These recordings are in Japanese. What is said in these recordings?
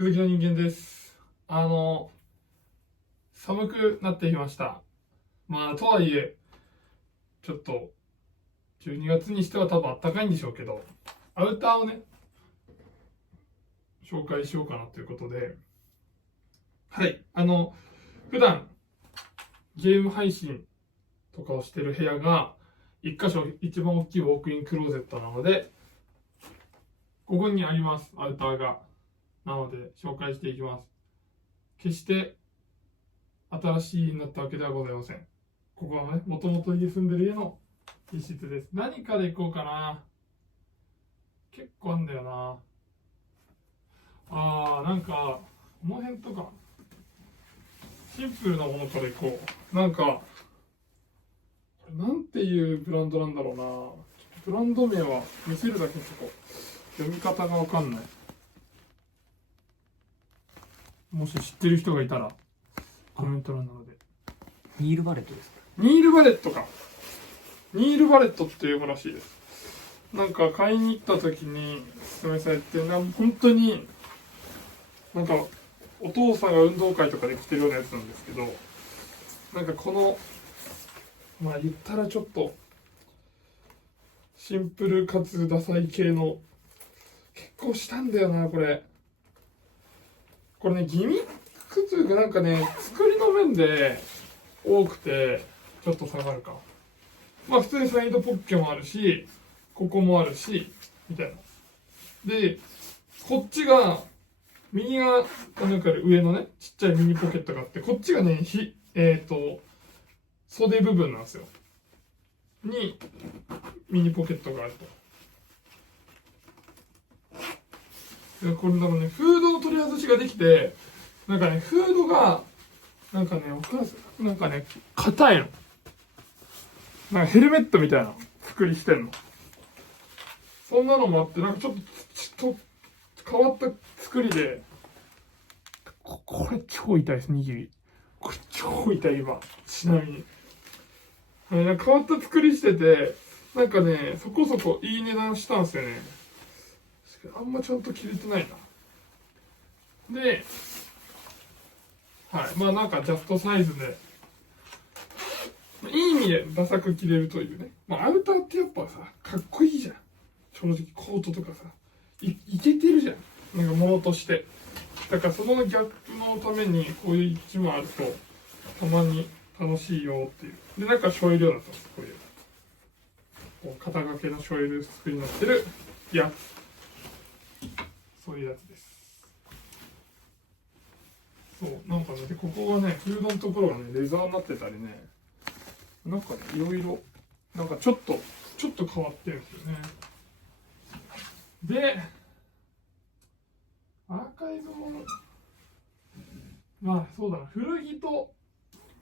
鈴木の人間です。寒くなってきました。とはいえ、ちょっと、12月にしては多分暖かいんでしょうけど、アウターをね、紹介しようかなということで、はい、普段、ゲーム配信とかをしてる部屋が、一箇所、一番大きいウォークインクローゼットなので、ここにあります、アウターが。なので、紹介していきます。決して新しい家になったわけではございません。ここはね、もともと家住んでる家の一室です。何かで行こうかな。結構あんだよな。なんか、この辺とか、シンプルなものから行こう。なんか、これなんていうブランドなんだろうな。ちょっとブランド名は見せるだけにしとこう。読み方がわかんない。もし知ってる人がいたら、コメント欄なので。ニールバレットですか？ニールバレットか。ニールバレットっていうらしいです。なんか買いに行った時に勧めされて、本当になんかお父さんが運動会とかで着てるようなやつなんですけど、なんかこの言ったらちょっとシンプルかつダサい系の結構したんだよなこれ。これねギミックというかなんかね作りの面で多くてちょっと下がるか。普通にサイドポッケもあるし、ここもあるしみたいな。でこっちが右がなんか上のねちっちゃいミニポケットがあって、こっちがね袖部分なんですよにミニポケットがあると。これだからねフードの取り外しができて、なんかねフードがなんかねお母さんなんかね硬いの。なんかヘルメットみたいな作りしてんの。そんなのもあって、なんかちょっと変わった作りで、これ超痛いです、握り。これ超痛い今、ちなみに。なんか変わった作りしてて、なんかね、そこそこいい値段したんですよね。あんまちゃんと切れてないな。で、なんかジャストサイズで、いい意味でダサく着れるというね。アウターってやっぱさ、かっこいいじゃん。正直コートとかさ、いけてるじゃん。なんか物として。だからそのギャップのためにこういう一枚あると、たまに楽しいよっていう。で、なんか醤油量だったんです。こういう。こう肩掛けの醤油作りになってるやつ。そういうやつです。そう、なんかね、でここがね、フードのところがね、レザーになってたりね、なんかね、いろいろ、なんかちょっと変わってるんですよね。で、アーカイブも、そうだな、古着と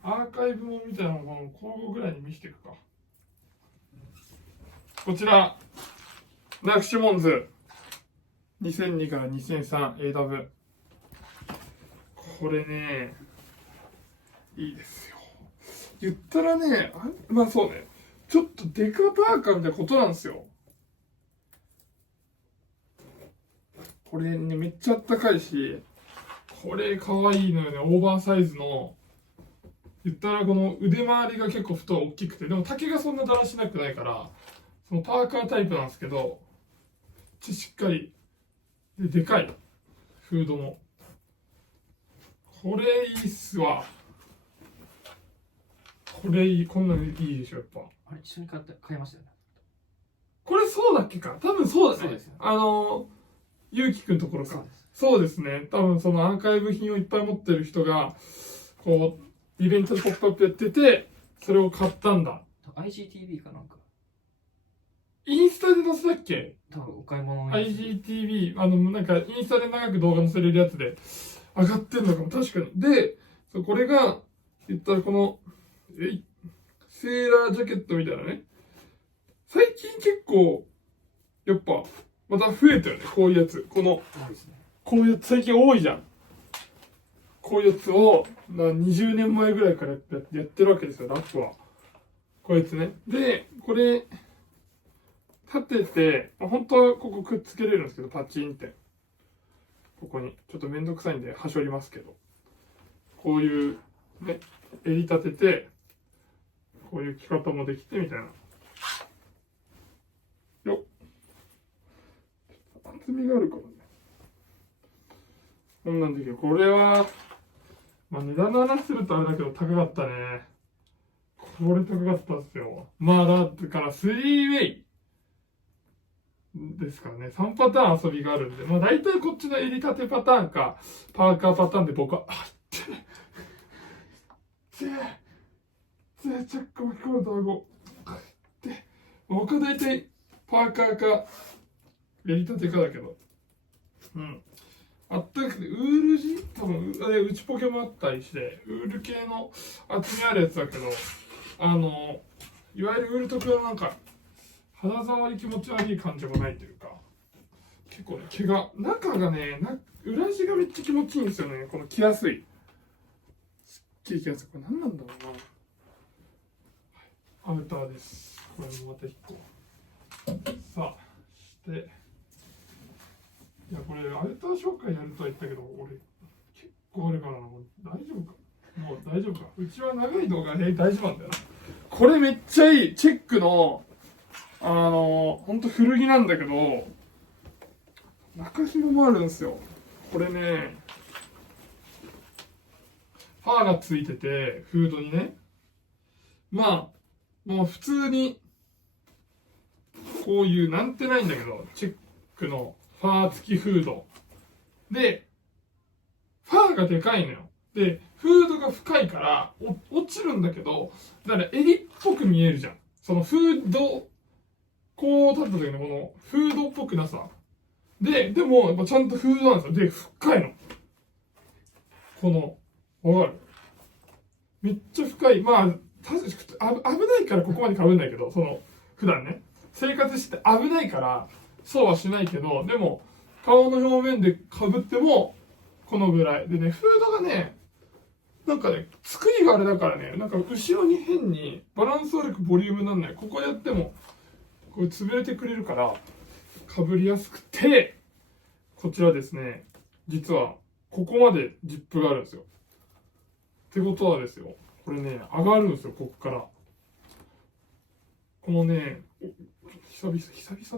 アーカイブもみたいなのを交互ぐらいに見せていくか。こちら、ナクシモンズ、2002から 2003AW。これね、いいですよ。言ったらね、そうね、ちょっとデカパーカーみたいなことなんですよ。これね、めっちゃあったかいし、これかわいいのよね、オーバーサイズの。言ったらこの腕周りが結構太い大きくて、でも丈がそんなだらしなくないから、そのパーカータイプなんですけど、しっかり、でかい。フードも。これいいっすわ。これいい、こんなのいいでしょ、やっぱ。あれ、一緒に買いましたよね。これそうだっけか、多分そうだね。そうですよ。ゆうきくんところか。そうです。そうですね。多分そのアーカイブ品をいっぱい持ってる人が、こう、イベントでポップアップやってて、それを買ったんだ。IGTV かなんか。インスタで載せたっけ？多分お買い物の IGTV、なんかインスタで長く動画載せれるやつで上がってんのかも、確かに。で、これが、言ったらこの、セーラージャケットみたいなね。最近結構、やっぱ、また増えたよね、こういうやつ。こういうやつ最近多いじゃん。こういうやつを、20年前ぐらいからやってるわけですよ、ラップは。こういうやつね。で、これ、立てて、本当はここくっつけれるんですけど、パチンって。ここにちょっとめんどくさいんではしょりますけど、こういうね襟立ててこういう着方もできてみたいなよっ、厚みがあるからね、こんなんだけど、これはまあ値段の話するとあれだけど高かったね。これ高かったっすよ。まあだから3ウェイですからね、3パターン遊びがあるんで、まあ大体こっちの襟立てパターンかパーカーパターンで僕はチャック巻き込むと顎で、僕は大体パーカーか襟立てかだけど、あったかくてウール地多分内ポケもあったりしてウール系の厚みあるやつだけど、いわゆるウール特有のなんか肌触り気持ち悪い感じもないというか、結構ね毛が中がね裏地がめっちゃ気持ちいいんですよね。この着やすいすっげえ着やすい。これ何なんだろうな、アウターです。これもまた1個さあして、いやこれアウター紹介やるとは言ったけど俺結構あるからな、もう大丈夫か、もう大丈夫か、うちは長い動画で大丈夫なんだよな。これめっちゃいいチェックのほんと古着なんだけど中紐もあるんですよ。これねファーがついててフードにね、まあもう普通にこういうなんてないんだけどチェックのファー付きフードで、ファーがでかいのよ。でフードが深いから落ちるんだけど、だから襟っぽく見えるじゃん。そのフードこう立った時のこのフードっぽくなさでもやっぱちゃんとフードなんですよ。で深いの、このわかる、めっちゃ深い。まあ確かに危ないからここまでかぶんないけど、その普段ね生活して危ないからそうはしないけど、でも顔の表面でかぶってもこのぐらいでね、フードがねなんかね作りがあれだからね、なんか後ろに変にバランス悪くボリュームなんない。ここやってもこれ潰れてくれるからかぶりやすくて、こちらですね実はここまでジップがあるんですよ。ってことはですよ、これね上がるんですよ、こっからこのね久々っ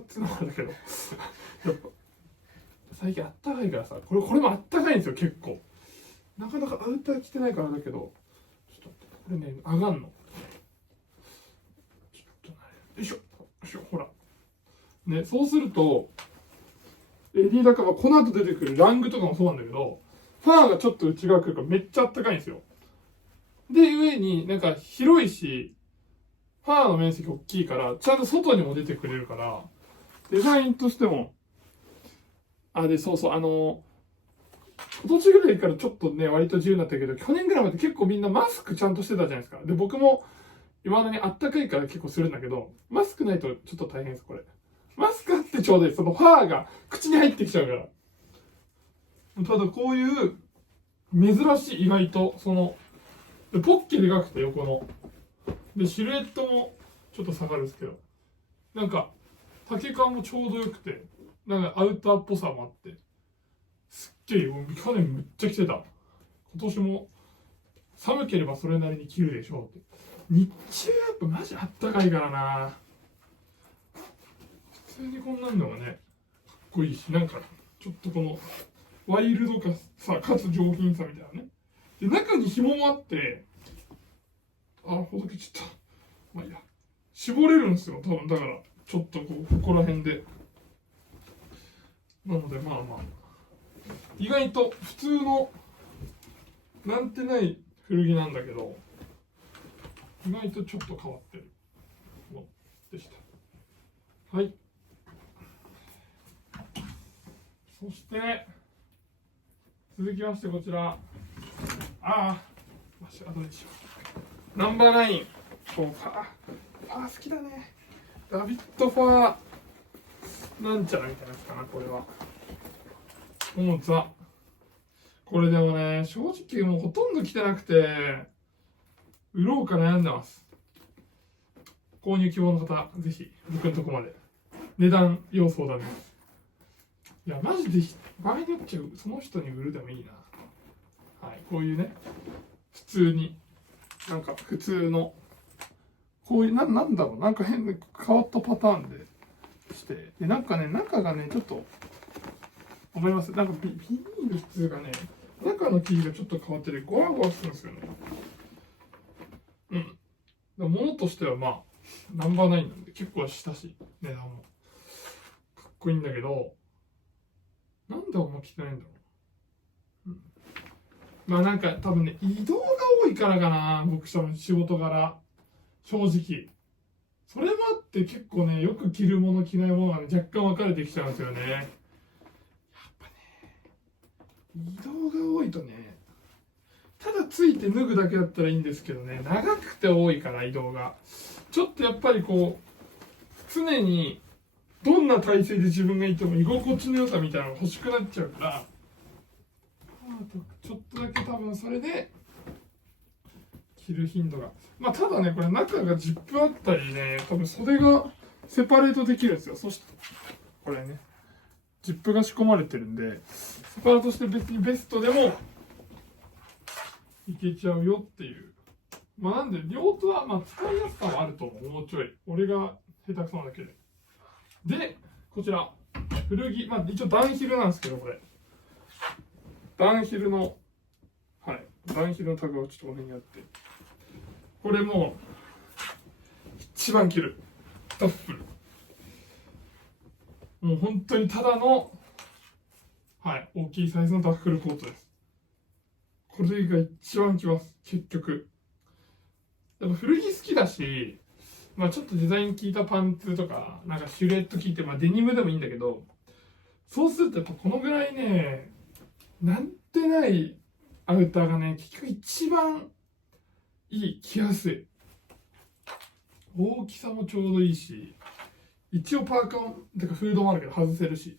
ていうのもあるんだけどやっぱ最近あったかいからさ、これもあったかいんですよ結構。なかなかアウター着てないからだけど、ちょっと待って、これね上がんの、ちょっとよいしょよいしょ、ほらね、そうすると襟高はこの後出てくるラングとかもそうなんだけど、ファーがちょっと内側来るからめっちゃあったかいんですよ。で上になんか広いしファーの面積大きいからちゃんと外にも出てくれるから、デザインとしてもでそうそう今年ぐらいからちょっとね割と自由になったけど、去年ぐらいまで結構みんなマスクちゃんとしてたじゃないですか。で僕も今だにあったかいから結構するんだけど、マスクないとちょっと大変です。これマスクあってちょうどいい、そのファーが口に入ってきちゃうから。ただこういう珍しい、意外とそのポッケでかくて横のでシルエットもちょっと下がるんですけど、なんか丈感もちょうどよくて、なんかアウターっぽさもあってすっげえ、去年めっちゃ着てた。今年も寒ければそれなりに着るでしょうって。日中やっぱマジあったかいからな。普通にこんなんのがねかっこいいし、なんかちょっとこのワイルドかさかつ上品さみたいなね。で中に紐もあって、ほどけちゃった。まあいいや、絞れるんですよ多分。だからちょっとここら辺で、なのでまあまあ意外と普通のなんてない古着なんだけど、意外とちょっと変わってるものでした。はい。そして続きましてこちら、後でしよう。ナンバーナイン、ファー好きだね。ダビッド・ファーなんちゃらみたいなやつかな、これは。もうこれでもね正直もうほとんど着てなくて売ろうか悩んでます。購入希望の方ぜひ僕のとこまで。値段要相談です。いやマジで場合によっちゃその人に売るでもいいな。はい、こういうね普通になんか普通のこういうなんだろう、なんか変な変わったパターンでしてでなんかね中がねちょっと思います。なんかビニール普通がね中の生地がちょっと変わっててゴワゴワするんですよね。うん。だから物としてはまあナンバーナインなんで結構したし値段もかっこいいんだけど、なんであんま着てないんだろう。うん。まあなんか多分ね移動が多いからかな、僕仕事柄正直。それもあって結構ねよく着るもの着ないものが、ね、若干分かれてきちゃうんですよね。やっぱね移動が多いとね、ただついて脱ぐだけだったらいいんですけどね、長くて多いから移動がちょっとやっぱりこう常にどんな体勢で自分がいても居心地の良さみたいなのが欲しくなっちゃうから、ちょっとだけ多分それで着る頻度が、まあただねこれ中がジップあったりね、多分袖がセパレートできるんですよ。そしてこれねジップが仕込まれてるんでセパレートして別にベストでもいけちゃうよっていう。まあなんで両手はまあ使いやすさはあると思う。もうちょい俺が下手くそなだけで。でこちら古着、まあ一応ダウンヒルなんですけど、これダウンヒルのダウンヒルのタグがちょっとこの辺にあって、これも一番着るダッフル、もう本当にただの大きいサイズのダッフルコートです。これが一番着ます。結局やっぱ古着好きだし、まあちょっとデザイン効いたパンツとかなんかシルエット効いて、まあデニムでもいいんだけど、そうするとやっぱこのぐらいねなんてないアウターがね結局一番いい、着やすい、大きさもちょうどいいし、一応パーカーてかフードもあるけど外せるし、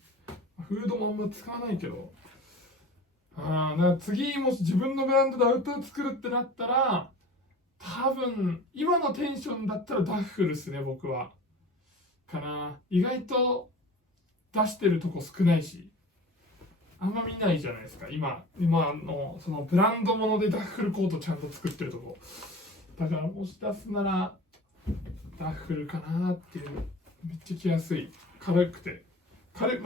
フードもあんま使わないけど、なんか次もし自分のブランドでアウター作るってなったら多分今のテンションだったらダッフルっすね、僕はかな。意外と出してるとこ少ないしあんま見ないじゃないですか、今のそのブランドものでダッフルコートちゃんと作ってるとこ。だからもし出すならダッフルかなっていう。めっちゃ着やすい、軽くて軽い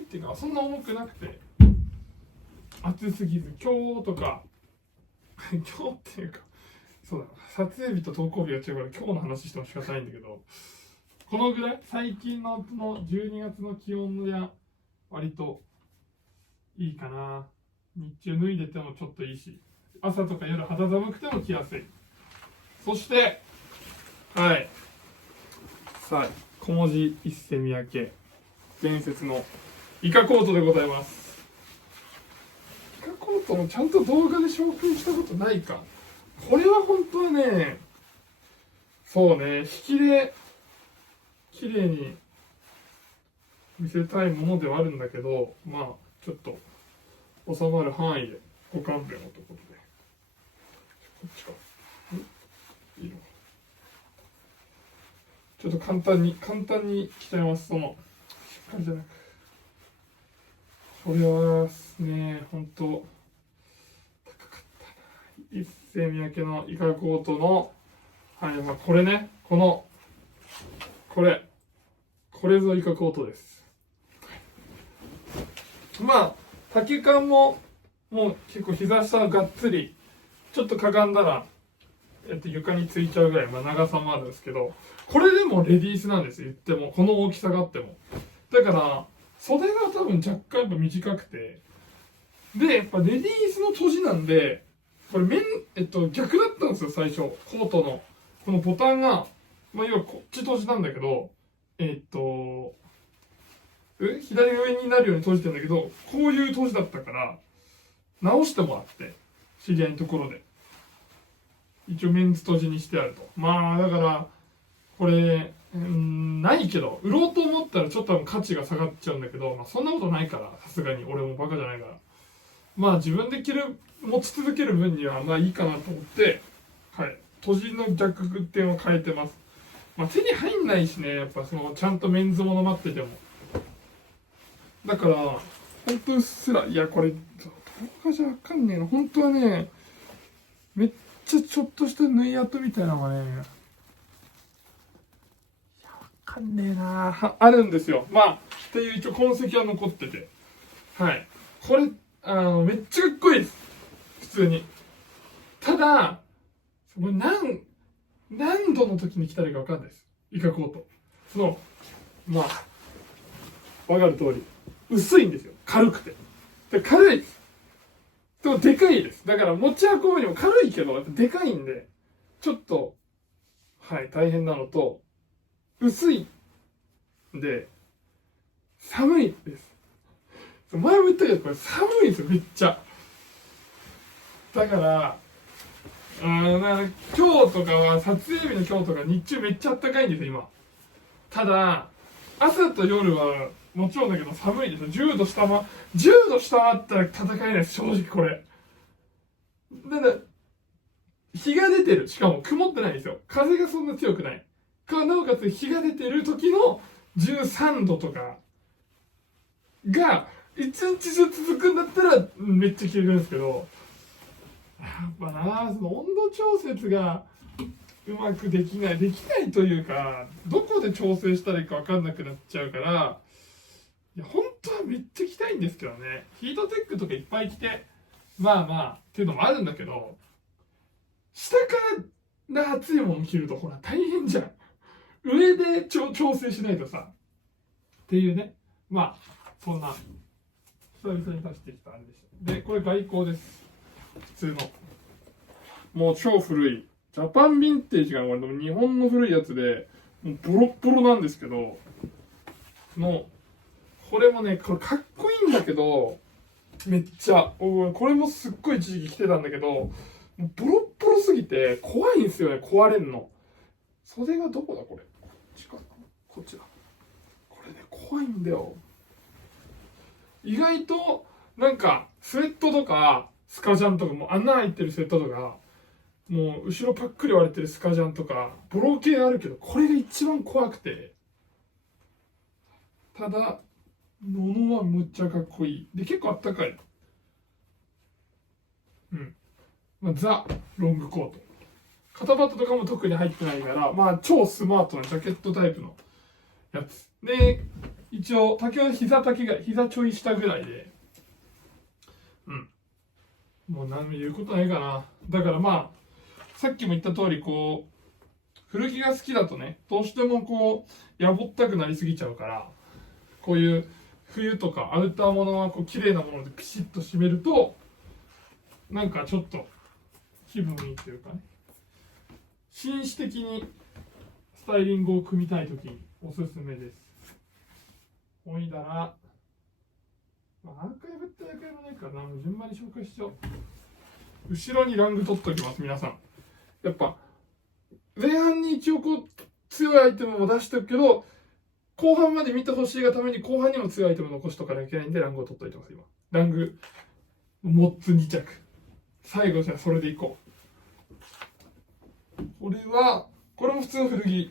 っていうかそんな重くなくて暑すぎず、今日とか今日っていうかそうだな、撮影日と投稿日が違うから今日の話しても仕方ないんだけど、このぐらい最近の12月の気温で割といいかな。日中脱いでてもちょっといいし、朝とか夜肌寒くても着やすい。そしてさあ小文字一世三宅伝説のイカコートでございます。イカコートもちゃんと動画で紹介したことないか。これは本当はね、そうね、引きで綺麗に見せたいものではあるんだけど、まあちょっと収まる範囲でご勘弁をということで、こっちかいいのか、ちょっと簡単に着ちゃいます。そのしっかりじゃなく、これはね本当高かったな。一世三宅のイカコートのまあこれね、これぞイカコートです。まあ丈感ももう結構膝下がっつりちょっとかがんだら床についちゃうぐらい、長さもあるんですけど、これでもレディースなんですよ、言っても。この大きさがあっても。だから袖が多分若干やっぱ短くて、でやっぱレディースの閉じなんで、これ逆だったんですよ最初。コートのこのボタンが要はこっち閉じなんだけど、左上になるように閉じてんだけど、こういう閉じだったから直してもらって、知り合いのところで一応メンズ閉じにしてあると。だからこれないけど、売ろうと思ったらちょっと価値が下がっちゃうんだけど、そんなことないから、さすがに俺もバカじゃないから、自分で持ち続ける分にはいいかなと思って、閉じの弱点を変えてます。手に入んないしね、やっぱちゃんとメンズもの待ってても。だからほんとうっすら、いやこれ動画じゃわかんねえな、本当はねめっちゃちょっとした縫い跡みたいなのがね、いやわかんねえな、あるんですよ。まあっていう一応痕跡は残ってて、はい、これめっちゃかっこいいです普通に。ただこれ何度の時に来たらいいかわかんないです。イカコートまあわかる通り薄いんですよ、軽くて。で軽いです。でもでかいです。だから持ち運ぶにも軽いけどやっぱでかいんでちょっとはい大変なのと、薄いんで寒いです。前も言ったけどこれ寒いんですよめっちゃ。だから今日とかは撮影日の今日とか日中めっちゃ暖かいんですよ今。ただ朝と夜はもちろんだけど寒いですよ。10度下回ったら戦えないです正直これ。だから日が出てる、しかも曇ってないんですよ。風がそんな強くない。なおかつ日が出てる時の13度とかが一日中続くんだったらめっちゃ着れるんですけど、やっぱなその温度調節がうまくできないというか、どこで調整したらいいか分かんなくなっちゃうから、いや本当はめっちゃ着たいんですけどね。ヒートテックとかいっぱい着てまあっていうのもあるんだけど、下から熱いもの着るとほら大変じゃん。上で調整しないとさっていうね。まあそんな久々に出してきたあれでした。でこれ外交です。普通のもう超古いジャパンヴィンテージがこれ日本の古いやつでもうボロッボロなんですけどこれもねこれかっこいいんだけどめっちゃこれもすっごい一時期着てたんだけどもうボロッボロすぎて怖いんですよね、壊れんの。袖がどこだこれ、こっちかな、こっちだ。これね怖いんだよ。意外となんかスウェットとかスカジャンとかも穴開いてるスウェットとかもう後ろパックリ割れてるスカジャンとかボロ系あるけど、これが一番怖くて、ただ物はむっちゃかっこいいで結構あったかい。ザ・ロングコート、肩バットとかも特に入ってないから、まあ超スマートなジャケットタイプのやつで、一応丈は膝ちょい下ぐらいで、もう何も言うことないかな。だからまあさっきも言った通りこう古着が好きだとね、どうしてもこうやぼったくなりすぎちゃうから、こういう冬とかアウターものはこう綺麗なものでピシッと締めるとなんかちょっと気分いいというかね、紳士的にスタイリングを組みたいときにおすすめです。ほいだら、アーカイブってアーカイブないからな、順番に紹介しちゃおう。後ろにラング取っときます皆さん。やっぱ前半に一応こう強いアイテムも出しておくけど、後半まで見てほしいがために後半にも強いアイテム残しとかなきゃいけないんで、ラングを取っといてます今。ラングモッツ2着、最後じゃあそれでいこう。これも普通の古着。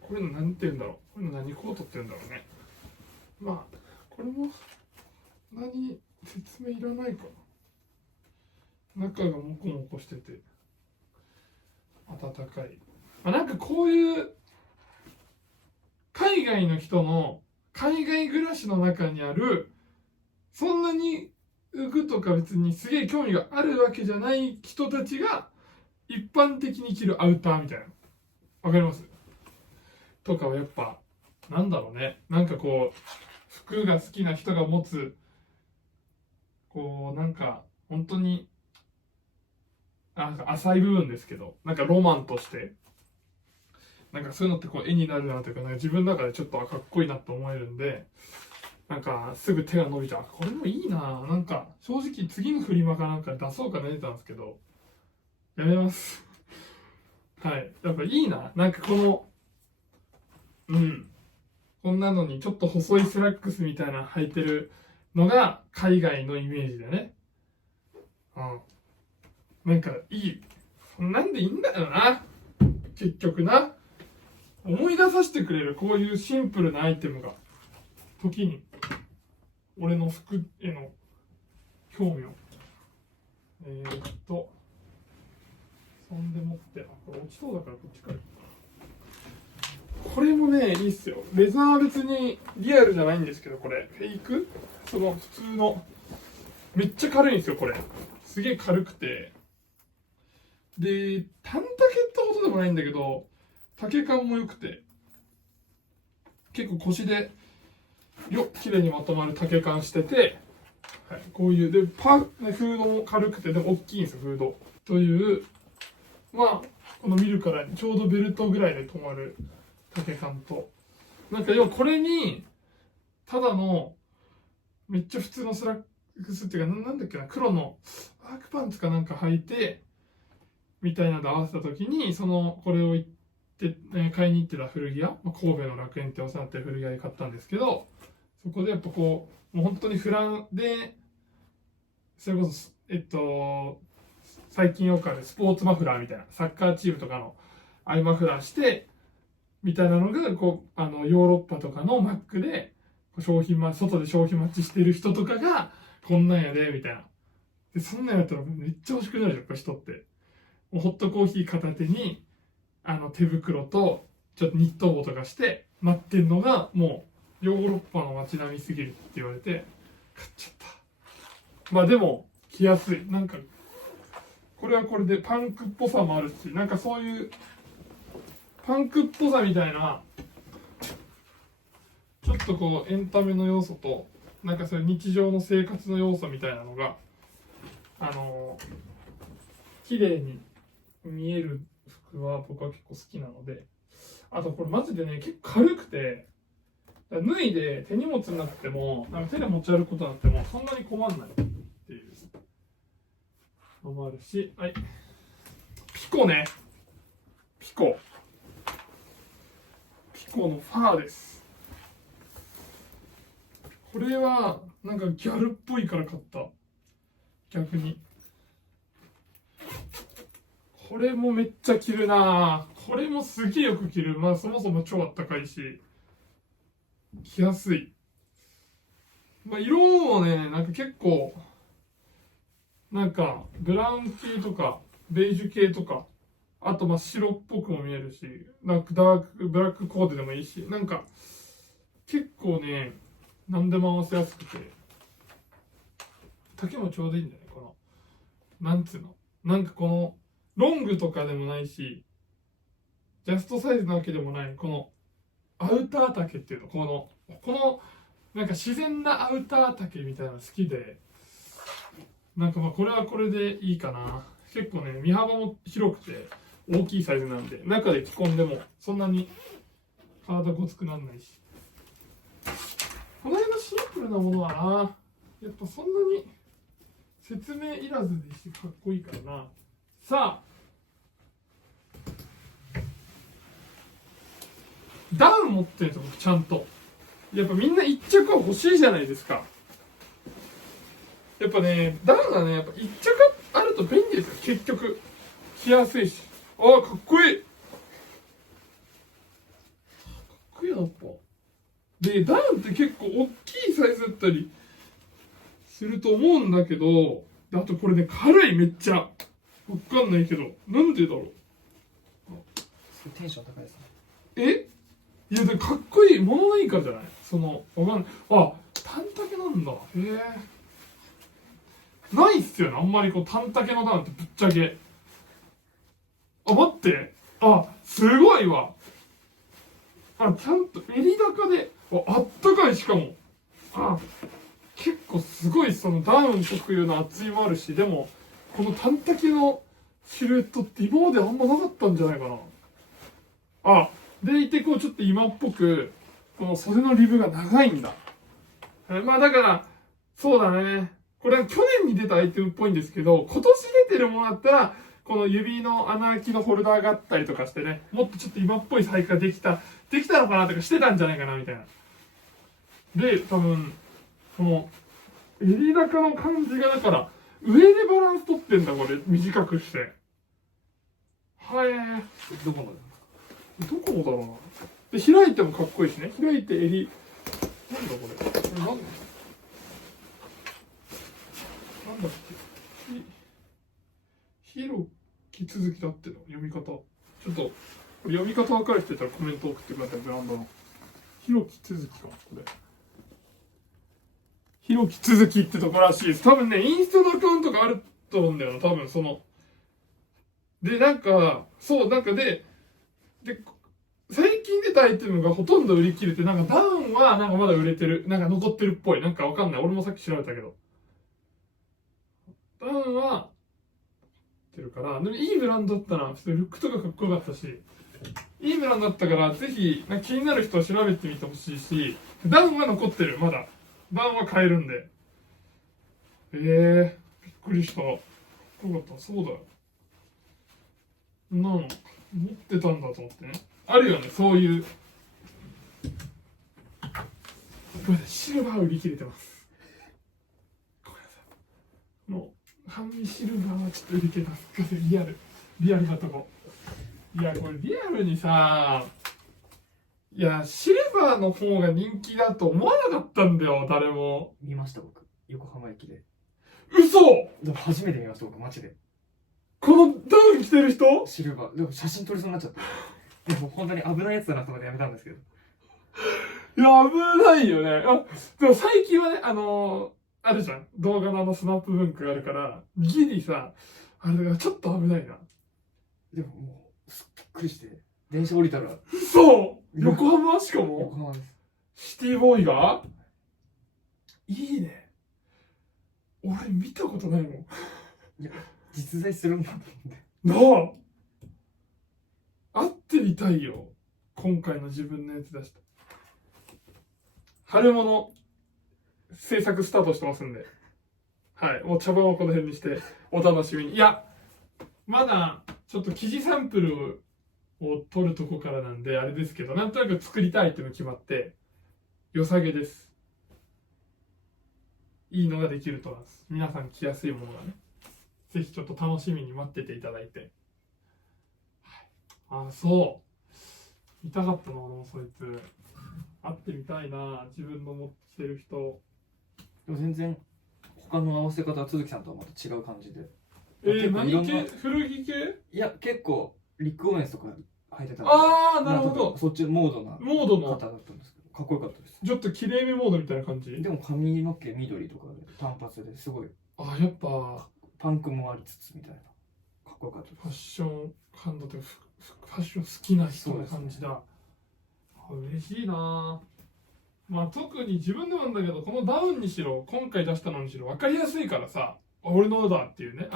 これのなんて言うんだろう、これの何コートって言うんだろうね。まあこれも説明いらないかな。中がモコモコしてて暖かい。なんかこういう海外の人の海外暮らしの中にある、そんなに服とか別にすげえ興味があるわけじゃない人たちが一般的に着るアウターみたいな、わかりますとかはやっぱなんだろうね、なんかこう服が好きな人が持つこうなんか本当になんか浅い部分ですけど、なんかロマンとしてなんかそういうのってこう絵になるなというか、なんか自分の中でちょっとかっこいいなと思えるんで、なんかすぐ手が伸びちゃう。これもいいな。なんか正直次のフリマかなんか出そうか悩んでたんですけどやめますはい、やっぱいいな。なんかこのこんなのにちょっと細いスラックスみたいな履いてるのが海外のイメージだね。なんかいい、そんなんでいいんだよな結局な。思い出させてくれるこういうシンプルなアイテムが時に俺の服への興味をそんでもって、これ落ちそうだからこっちから。これもね、いいっすよ。レザー別にリアルじゃないんですけど、これ。フェイクその普通の。めっちゃ軽いんですよ、これ。すげえ軽くて。で、短丈ってことでもないんだけど、丈感も良くて。結構腰で、綺麗にまとまる丈感してて、はい、こういう、で、フードも軽くて、でも大きいんですよ、フード。という、まあ、この見るからにちょうどベルトぐらいで止まる丈感と。なんか要はこれに、ただの、めっちゃ普通のスラックスっていうか、なんだっけな、黒のワークパンツかなんか履いて、みたいなので合わせたときに、これを行って、買いに行ってた古着屋、神戸の楽園ってお世話になってる古着屋で買ったんですけど、そこでやっぱこう、もう本当にフランで、それこそ、最近よくあるスポーツマフラーみたいな、サッカーチームとかのアイマフラーして、みたいなのが、こう、ヨーロッパとかのマックで、外で商品待ちしてる人とかが、こんなんやで、みたいな。で、そんなんやったらめっちゃ欲しくなるじゃん、これ人って。もうホットコーヒー片手に、手袋と、ちょっとニット帽とかして、待ってんのが、もう、ヨーロッパの街並みすぎるって言われて、買っちゃった。まあでも、着やすい。なんか、これはこれでパンクっぽさもあるし、なんかそういう、パンクっぽさみたいな、ちょっとこうエンタメの要素と、なんかそういう日常の生活の要素みたいなのが、綺麗に見える服は僕は結構好きなので、あとこれマジでね、結構軽くて、脱いで手荷物になっても、なんか手で持ち歩くことになっても、そんなに困んないっていうのもあるし、はい。ピコね。ピコのファーです。これはなんかギャルっぽいから買った。逆にこれもめっちゃ着るな。これもすげえよく着る。まあそもそも超あったかいし着やすい。まあ色もね、なんか結構なんかブラウン系とかベージュ系とか、あとまあ白っぽくも見えるし、なんかブラックコーデでもいいし、なんか結構ね、何でも合わせやすくて、丈もちょうどいいんだよね。このなんつうの、なんかこのロングとかでもないし、ジャストサイズなわけでもない、このアウター丈っていうの、このなんか自然なアウター丈みたいなの好きで、なんかまあこれはこれでいいかな。結構ね、身幅も広くて大きいサイズなんで、中で着込んでもそんなに体ごつくなんないし、この辺のシンプルなものはな、やっぱそんなに説明いらずでしてかっこいいからな。さあ、ダウン持ってるんですよ、僕ちゃんと。やっぱみんな一着は欲しいじゃないですか。やっぱね、ダウンはね、やっぱ一着あると便利ですよ、結局。着やすいし。ああ、かっこいい。かっこいいな、やっぱ。で、ダウンって結構大きいサイズだったりすると思うんだけど、あとこれね、軽い、めっちゃ。わかんないけど、なんでだろう。テンション高いですね。えいや、でもかっこいい、もののいいからじゃない、わかんない。あ、短丈なんだ。へえ。ないっすよね、あんまりこう、短丈のダウンってぶっちゃけ。あ、待って。あ、すごいわ。あ、ちゃんと襟高で、あったかい、しかも。あ、結構すごい、ダウン特有の厚みもあるし、でも、この短丈のシルエットって今まであんまなかったんじゃないかな。あ、でいてこうちょっと今っぽくこの袖のリブが長いんだ。まあだからそうだね、これは去年に出たアイテムっぽいんですけど、今年出てるものだったらこの指の穴開きのホルダーがあったりとかしてね、もっとちょっと今っぽい細工ができたのかなとかしてたんじゃないかなみたいな。で多分この襟高の感じがだから上でバランス取ってんだ、これ短くして。はどこまでどこだろうな。で開いてもかっこいいしね。開いて襟なんだこれ。これなんだっけ。ひろき続きだっての読み方。ちょっと読み方分かる人いたらコメント送ってください。ブランドのひろき続きかこれ。ひろき続きってとこらしいです。多分ねインスタのアカウントがあると思うんだよな。多分そのでなんかそうなんかで最近出たアイテムがほとんど売り切れて、なんかダウンはなんかまだ売れてる、なんか残ってるっぽい。なんかわかんない。俺もさっき調べたけど。ダウンはってるから、でもいいブランドだったな。ちょっとルックとかかっこよかったし、いいブランドだったから、ぜひなんか気になる人は調べてみてほしいし、ダウンは残ってる、まだ。ダウンは買えるんで。びっくりした。かっこよかった。そうだよ。持ってたんだと思ってね。あるよね、そういう。ごめんなさい、シルバー売り切れてます。ごめんなさい。もう、半身シルバーはちょっと売り切れてます。リアルなとこ。いや、これリアルにさ、いや、シルバーの方が人気だと思わなかったんだよ、誰も。見ました、僕。横浜駅で。嘘！でも初めて見ました、僕、街で。このダウン着てる人？シルバー。でも写真撮りそうになっちゃって。でも本当に危ないやつだなと思ってやめたんですけど。いや、危ないよね。でも最近はね、あるじゃん。動画のスナップ文化があるから、ギリさ、あれがちょっと危ないな。でももう、すっびっくりして。電車降りたら。嘘！横浜しかも横浜です。シティボーイがいいね。俺見たことないもん。いや、実在するんだと思って。なあ！会ってみたいよ。今回の自分のやつ出した。春物制作スタートしてますんで。はい。もう茶番をこの辺にしてお楽しみに。いや、まだちょっと生地サンプルを取るとこからなんで、あれですけど、なんとなく作りたいっていうの決まって、良さげです。いいのができると思います。皆さん着やすいものがね。ぜひちょっと楽しみに待ってていただいて。はい、あ、そう。見たかったな、俺もそいつ。会ってみたいな、自分の持ってる人。でも全然、他の合わせ方は都築さんとはまた違う感じで。何系？古着系？いや、結構、リック・オーエンスとか履いてたんで。あー、なるほど。そっちモードなの方だったんですけど、かっこよかったです。ちょっときれいめモードみたいな感じ？でも髪の毛緑とかで単発ですごい。あ、やっぱパンクもありつつみたいな。かっこよかったです。ファッション感度とファッション好きな人の感じだ。ね、嬉しいな。まあ特に自分でもなんだけど、このダウンにしろ今回出したのにしろ分かりやすいからさ、俺のだっていうね、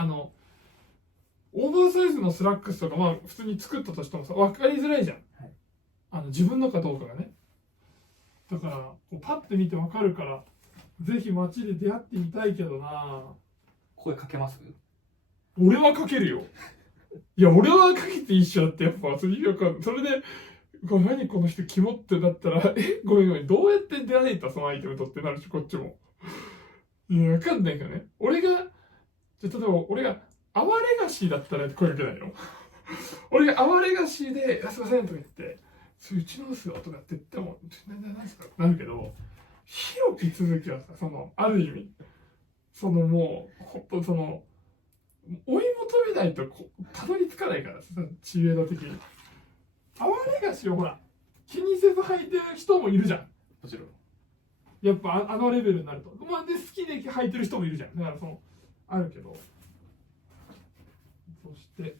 オーバーサイズのスラックスとかまあ普通に作ったとしてもさ、分かりづらいじゃん、はい、自分のかどうかがね。だからこうパッて見て分かるから、ぜひ街で出会ってみたいけどな。声かけます？俺はかけるよ。いや、俺はかけて一緒だって、やっぱそれ意味わかんない。それで何この人キモってなったら、ごめん、どうやって出会えたそのアイテムとってなるし、こっちも。いや、わかんないけどね。例えば俺がアワレガシーだったら声かけないよ。俺がアワレガシーで、すいませんとか言って、それうちのですよとかって言っても、何ですかってなるけど、広き続きはさ、ある意味、もう、ほんと追い求めないとたどり着かないからさ、知名度的に。アワレガシをほら、気にせず履いてる人もいるじゃん。もちろん。やっぱあのレベルになると。まあ、で、好きで履いてる人もいるじゃん。だからあるけど。そして、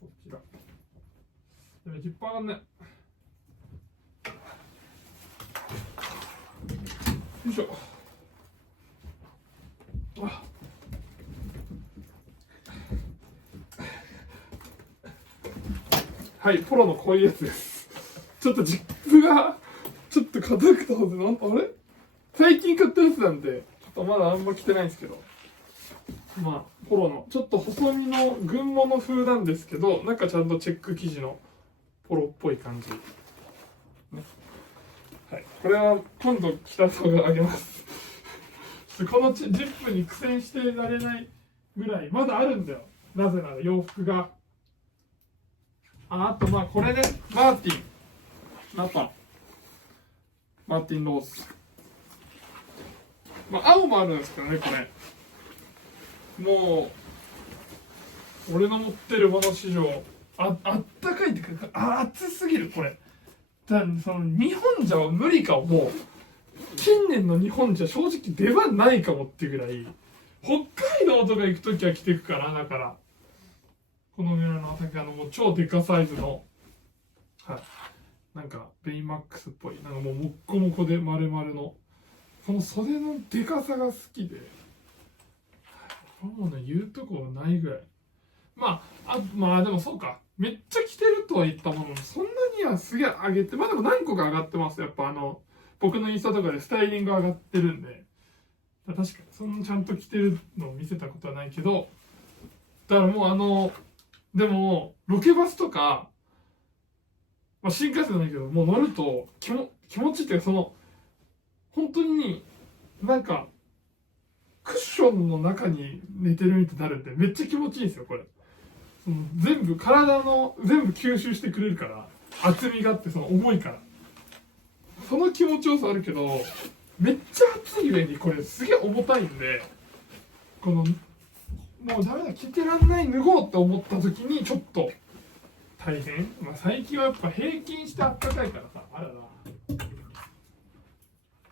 こちら。でも、ジッパーがね。よいしょ。あ。はい、ポロのこういうやつです。ちょっとジップがちょっと硬くて、あれ最近買ったやつなんで、ちょっとまだあんま着てないんですけど、まあポロのちょっと細身の軍物風なんですけど、なんかちゃんとチェック生地のポロっぽい感じ、ね、はい、これは今度着た動画あげます。このジップに苦戦してられないぐらいまだあるんだよ。なぜなら洋服が。あとまあこれね、マーティン。マーティン・ローズ。まあ青もあるんですけどね、これもう俺の持ってるもの史上あったかいっていうか暑すぎる。これだからその日本じゃ無理かも。もう近年の日本じゃ正直出番ないかもっていうぐらい、北海道とか行くときは着てくから。だからこのぐらいのもう超デカサイズの、はい、なんかベイマックスっぽい、なんかもうもっこもこで丸々のこの袖のデカさが好きで、もうね言うとこないぐらい。まあでもそうか、めっちゃ着てるとは言ったものの、そんなにはすげえ上げて、まあでも何個か上がってます。やっぱ僕のインスタとかでスタイリング上がってるんで、確かにそんなちゃんと着てるのを見せたことはないけど、だからもうでもロケバスとか、まあ、新幹線じゃないけどもう乗ると気持ちっていうか、その本当になんかクッションの中に寝てるみたいになるんで、めっちゃ気持ちいいんですよこれ。その全部体の全部吸収してくれるから、厚みがあって、その重いからその気持ちよさあるけど、めっちゃ熱い上にこれすげえ重たいんで、このもうダメだ、着てらんない、脱ごうって思った時にちょっと大変。まあ最近はやっぱ平均してあったかいからさ、あらら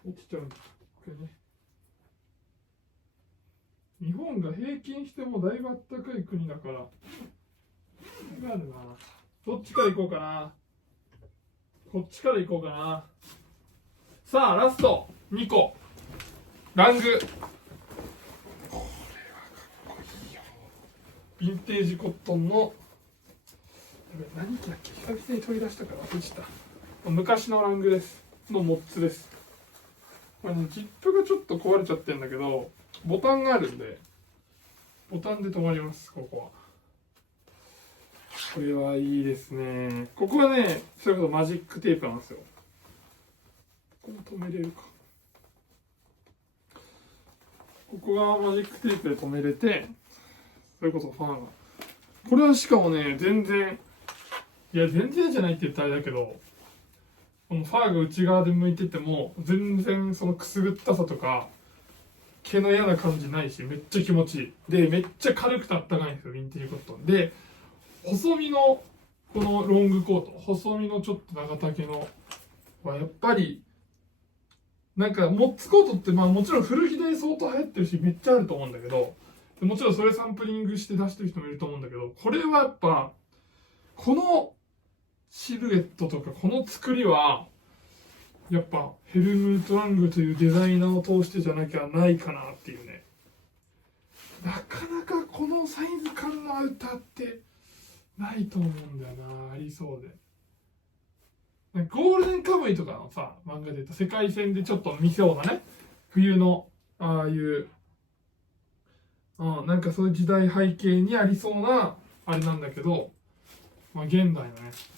落ちちゃうんだこれね。日本が平均してもだいぶあったかい国だから、あるな。どっちから行こうかな。こっちから行こうかな。さあラスト2個、ラング。これはかっこいいよ。ヴィンテージコットンの、何着だっけ、久々に取り出したから忘れちゃった。昔のラングですのモッツです。これね、ジップがちょっと壊れちゃってるんだけど、ボタンがあるんでボタンで止まります。ここはこれはいいですね。ここはね、それこそマジックテープなんですよ。ここも止めれるか。ここがマジックテープで止めれて、それこそファンが、これはしかもね、全然じゃないって言ったらあれだけど、このファーが内側で向いてても全然そのくすぐったさとか毛の嫌な感じないし、めっちゃ気持ちいい。でめっちゃ軽くてあったかいんですよ、ヴィンテージコットンで。細身のこのロングコート、細身のちょっと長丈のはやっぱりなんかモッツコートって、まあもちろん古着で相当流行ってるしめっちゃあると思うんだけど、もちろんそれサンプリングして出してる人もいると思うんだけど、これはやっぱこのシルエットとかこの作りはやっぱヘルムート・ラングというデザイナーを通してじゃなきゃないかなっていうね。なかなかこのサイズ感のアウターってないと思うんだよな。ありそうで、ゴールデンカムイとかのさ漫画で言うと世界線でちょっと見そうなね、冬のああいう、なんかそういう時代背景にありそうなあれなんだけど、まあ現代のね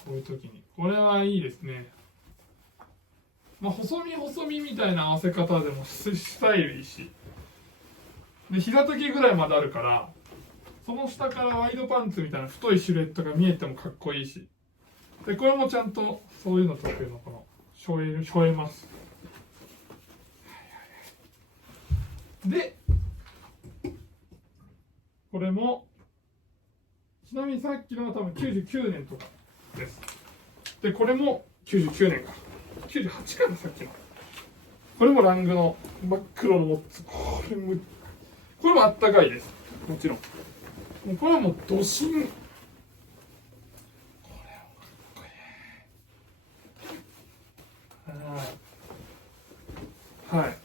こういう時にこれはいいですね。まあ細身みたいな合わせ方でもスタイルいいし、で膝丈ぐらいまであるから、その下からワイドパンツみたいな太いシルエットが見えてもかっこいいし、でこれもちゃんとそういうの特有のこのしょえます。でこれもちなみにさっきのは多分99年とかです。でこれも99年か98かな、さっきの。これもラングの真っ黒のモッツ。これもあったかいです、もちろん。もうこれはもうドシン。これはかっこいい。はい、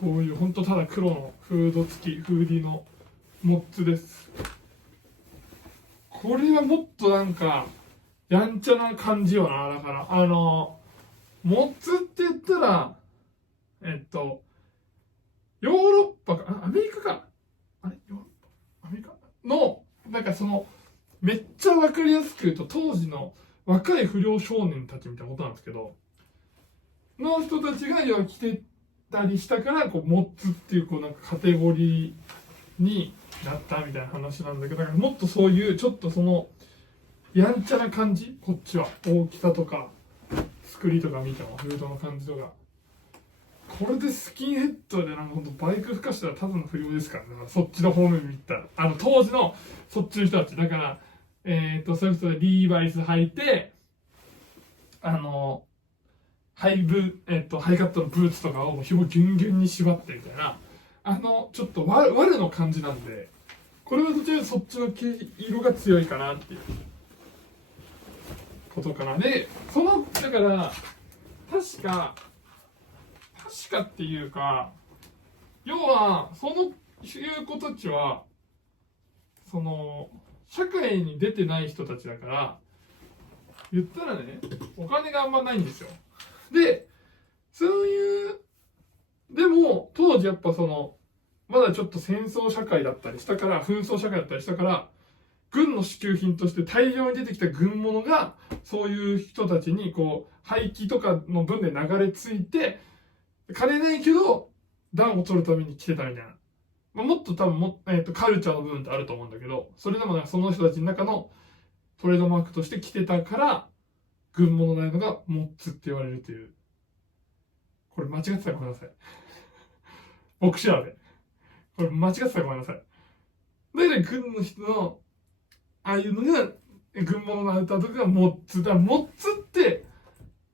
こういうほんとただ黒のフード付きフーディのモッツです。これはもっとなんかやんちゃな感じよな。だからモッツって言ったらヨーロッパかアメリカか、あれヨーロッパアメリカのなんかそのめっちゃ分かりやすく言うと当時の若い不良少年たちみたいなことなんですけど、の人たちが要は着てたりしたから、こうモッツっていうこうなんかカテゴリーになったみたいな話なんだけど、だからもっとそういうちょっとそのやんちゃな感じ、こっちは大きさとか作りとか見てもフードの感じとかこれでスキンヘッドでなんかほんとバイク吹かしたらただの不良ですからね。だからそっちの方面見たら。当時のそっちの人たち。だから、それこそリーバイス履いて、ハイカットのブーツとかを紐ギュンギュンに縛ってみたいな、ちょっと悪の感じなんで、これはどちらかというとそっちの色が強いかなっていうことかな。で、だから、確かっていうか、要は、いう子たちは、社会に出てない人たちだから、言ったらね、お金があんまないんですよ。で、そういう、でも、当時やっぱまだちょっと戦争社会だったりしたから、紛争社会だったりしたから、軍の支給品として大量に出てきた軍物が、そういう人たちに、廃棄とかの分で流れ着いて、金ないけど、暖を取るために来てたみたいな。もっと多分カルチャーの部分ってあると思うんだけど、それでもその人たちの中のトレードマークとして来てたから、軍物ないのがモッツって言われるという。これ間違ってたらごめんなさい。僕調べ。これ間違ってたらごめんなさい。だから軍の人の、ああいうのが、軍物のアウターとかがモッツ。だからモッツって、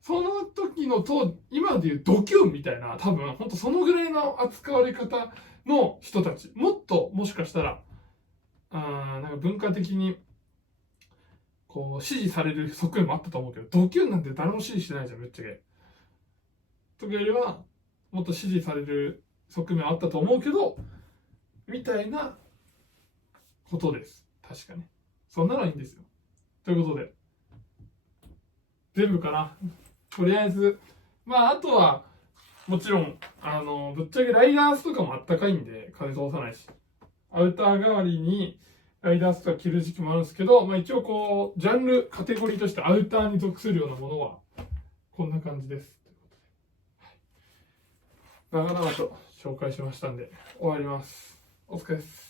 その時の今でいうドキュンみたいな、多分、ほんとそのぐらいの扱われ方の人たち。もっと、もしかしたら、なんか文化的に、支持される側面もあったと思うけど、ドキュンなんて誰も支持してないじゃん、ぶっちゃけ。とかよりは、もっと支持される側面はあったと思うけど、みたいなことです。確かに。そんなのはいいんですよ。ということで、全部かな。とりあえず、あとは、もちろん、ぶっちゃけライダースとかもあったかいんで、風通さないし。アウター代わりに、ライダースとか着る時期もあるんですけど、一応ジャンル、カテゴリーとしてアウターに属するようなものは、こんな感じです。長々と紹介しましたんで、終わります。お疲れです。